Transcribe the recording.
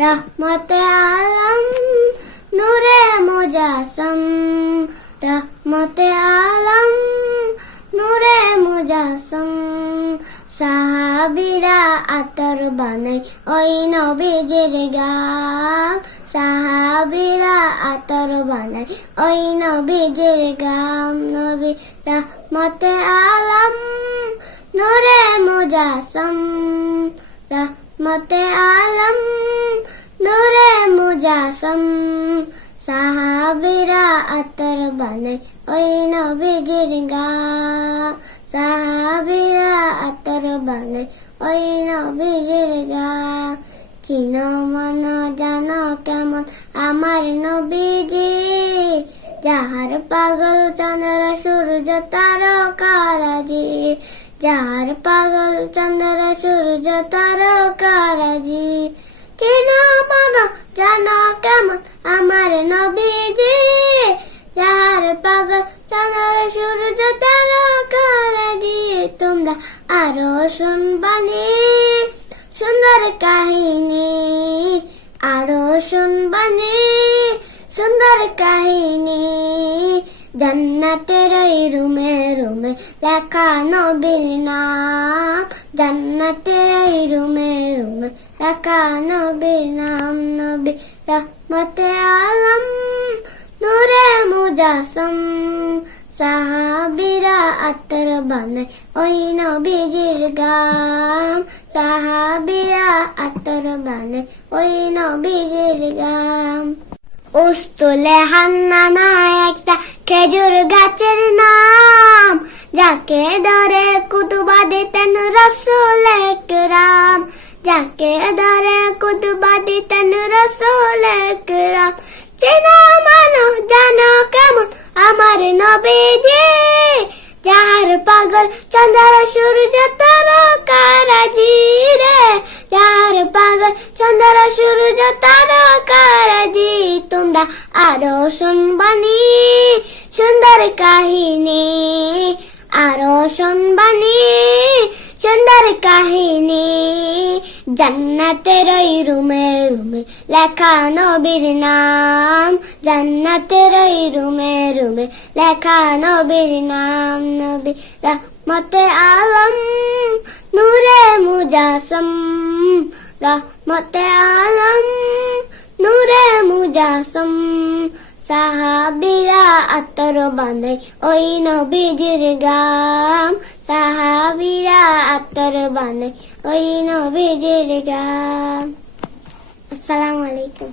রহমতে আলম নূরে মুজাসম, রহমতে আলম নূরে মুজাসম। সাহাবীরা আতর বানাই ওই নবীজির গাম, সাহাবীরা আতর বানাই ওই নবীজির গাম। নবী রহমতে আলম নূরে মুজাসম, রহমতে আলম নূরে মুজাসম। সাহাবীরা আতর বানাই ওই নবীজির গাম, সাহাবীরা আতর বানাই ওই নবীজির গাম। চিনো মানো জানো কেমন আমার নবীজি, যাহার পাগল চন্দ্র সূর্য তারকারাজি, যাহার পাগল চন্দ্র সূর্য তারকারাজি। চিনো মানো জানো কেমন আমার নবীজি, যাহার পাগল চন্দ্র সূর্য তারকারাজি। তোমরা আরো শুনবানি সুন্দর কাহিনী, আরো শুনবানি সুন্দর কাহিনী। জান্নাতের ওই রুমে রুমে লেখা নবীর নাম, জান্নাতের ওই রুমে রুমে লেখা নবীর নাম। নবী রহমতে আলম নূরে মুজাসম, সাহাবীরা আতর বানাই ওই নবীজির গাম, সাহাবীরা আতর বানাই ওই নবীজির গাম। উস্তুলে হান্নানা একটা খেজুর গাছের নাম, যাকে ধরে কুতুবা দিতেন রাসূল একরাম, যাকে ধরে কুতুবা দিতেন রাসূল একরাম। চেনো মানো জানো কেমন আমার নবীজি, যাহার পাগল চন্দ্র সূর্য তারকারাজি রে, যাহার পাগল চন্দ্র সূর্য তারকারাজি। তোমরা আরো শুনবানি সুন্দর কাহিনী, আরো শুনবানি সুন্দর কাহিনী। জান্নাতের ওই রুমে রুমে লেখা নবীর নাম, জান্নাতের ওই রুমে রুমে লেখা নবীর নাম। নবী রহমতে আলম নূরে মুজাসম, রহমতে আলম নূরে মুজাসম। সাহাবীরা আতর বানাই ওই নবীজির গাম, সাহাবীরা আতর বানাই ওই নবীজির গাম। আসসালামু আলাইকুম।